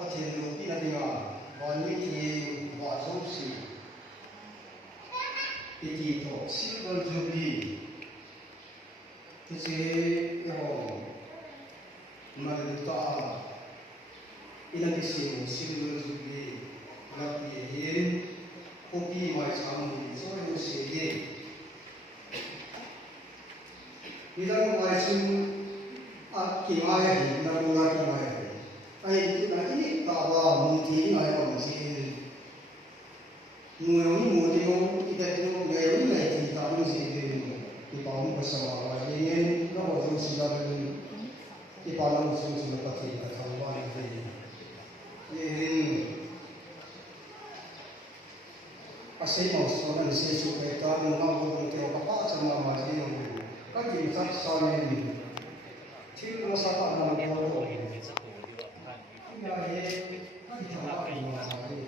pathin lu pinadinga wani thi wa somsi iti to silver jubilee tise yo maluta inadisi silver jubilee lapi hin kopi mai cham so yo se ye bidang mai sim ki mai na mula ki mai ai na ini ta ba mu ti mai ko si mu ni kita tu ngai ni ti ta mu si ti pa mu pa sa wa ni no wa so si da ti pa mu so si pa ti ta sa wa ni asai mo so na se su pe ta no ma bo te pa pa sa ma ma ni ka ti sa sa ni ti no sa pa na ko ko ya ye ka ti sa pa ni ma sa ni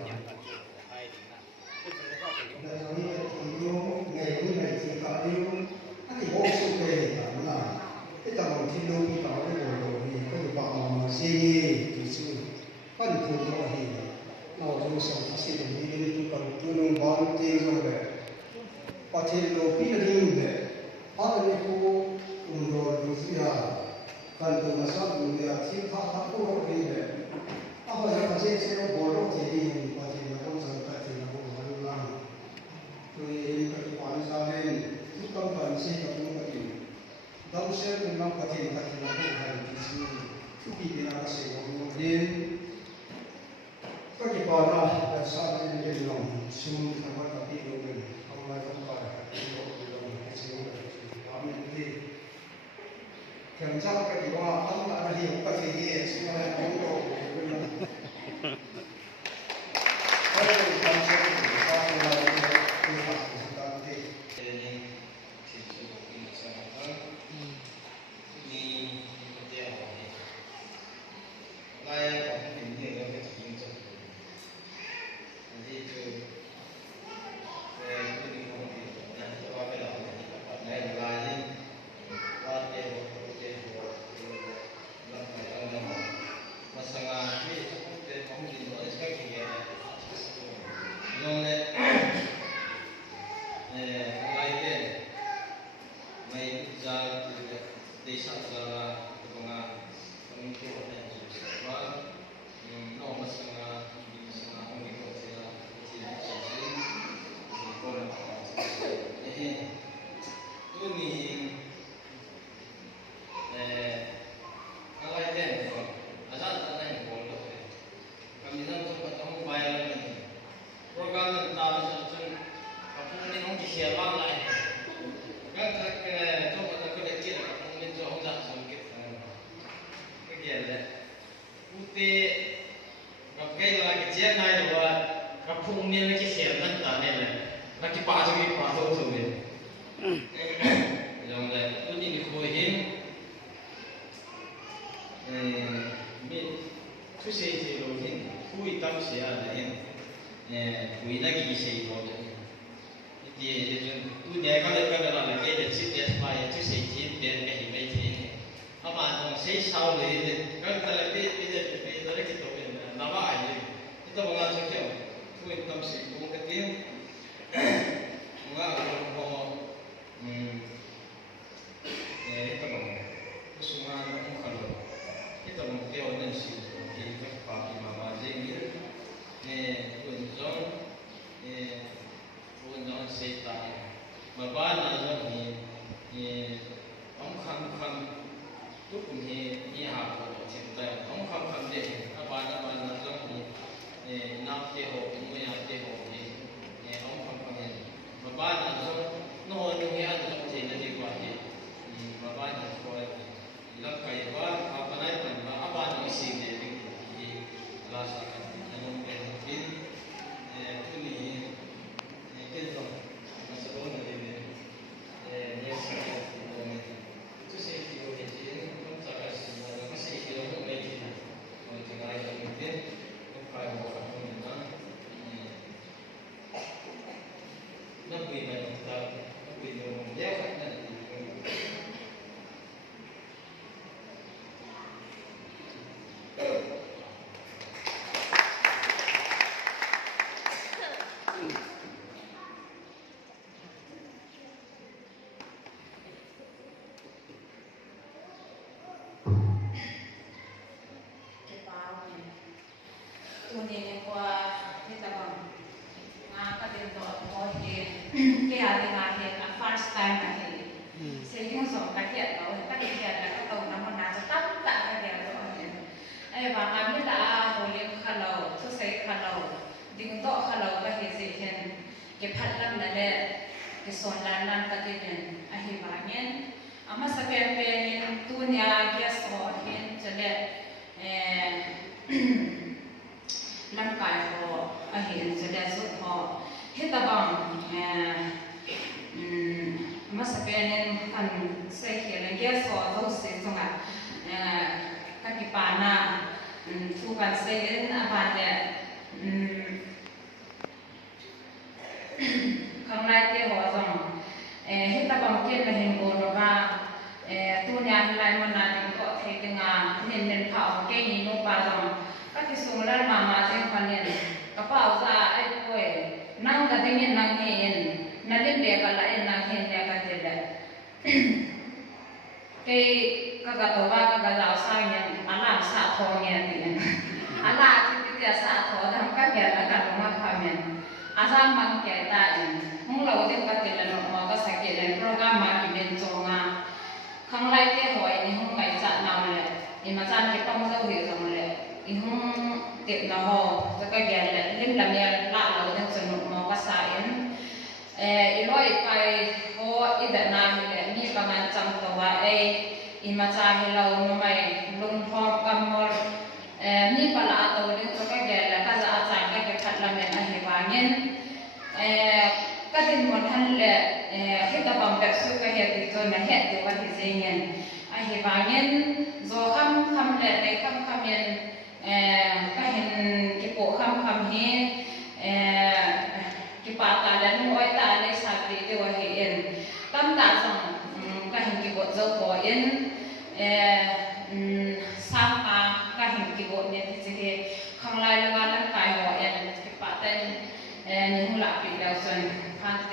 ตัวนี้กว่าที่ตะบังก็เป็นตัวพอเห็นแก่อะไรมาเห็นfirst time มาเห็นเสียงสองกระเทียดเราก็เทียดแล้วก็ตรงน้ำมันน่าจะตั้งตะกระเทียดเราเห็นไอ้บางอันนี่ละโหเลี้ยงข้าวเราทุกใส่ข้าวเราดึงโต๊ะข้าวเราก็เห็นสิเห็นเก็บพัดลำนั่นแหละเก็บส่วนล้านก็จะเห็นไอ้บางเงี้ยอามาสักเป็นตัวนี้แก่สอเห็นจะเละร่างกายพอเห็นจะได้สุดพอเฮ็ดตะบังมาสเปนอันใส่เขียนเกี่ยวสอทุกสิ่งตรงอ่ะกักิปานาทุกการใส่อาบานเนี่ยข้างในเกี่ยวกับตรงเฮ็ดตะบังเกี่ยวกับเห็นโกนว่าตัวยาลายมันน่ะก็เทตึงเน้นๆเผาเก่งโนปาตรงก็ที่ส่งแล้วมาเส้นพันเนี่ยกระเป๋าซาไอ้ป่วยนั่งก็ได้ยินนั่งเห็นนั่นเล่นเด็กก็ละเอ็นนั่งเห็นเด็กก็เด็ดเอ้ก็กระตัวว่าก็กระลาวสายเนี่ยอาลาสาทองเนี่ยติอาลาที่ติดสาทองทำก็แก่ละกันมาทำเนี่ยอาซามันแก่ตายห้องเราเด็กก็ติดแล้วหมอก็สังเกตเลยโปรแกรมมากินเป็นจงข้างไรเตี้ยหอยในห้องไก่จัดนำเลยอีมาจานเก็บต้องเจ้าเหวตรงเลยอีห้องเต็มนอแล้วก็แย่เลยเล่นลำเนียละเราต้องสนุกมองภาษาอีร้อยไปโอ้อีเดนาเลยมีประมาณจำตัวอีมาจานเราโน้มไปลงพอกำมอมีปลาตัวนึงแล้วก็แย่เลยก็จะอาจารย์ก็จะพัดลำเนียอะไรวะเนี่ยก็ถึงวันนั้นแหละที่ตะบังแบบสุกเหตุจนเหตุวันที่เสียงไอ้เหตุบางอย่างโจคำแหละในคำยันก็เห็นกิโปคำเฮกิปาตาและนุ่งอ้อยตาในสาบีเดียวเห็นตั้งตาส่งก็เห็นกิโปเจ้าบ่อเอ็นสามก็เห็นกิโปเนี่ยที่จะข้างไล่แล้วก็ร่างกายหัวเอ็นกิปาเต้นนิ่งหลับปีแล้วส่วนพันเต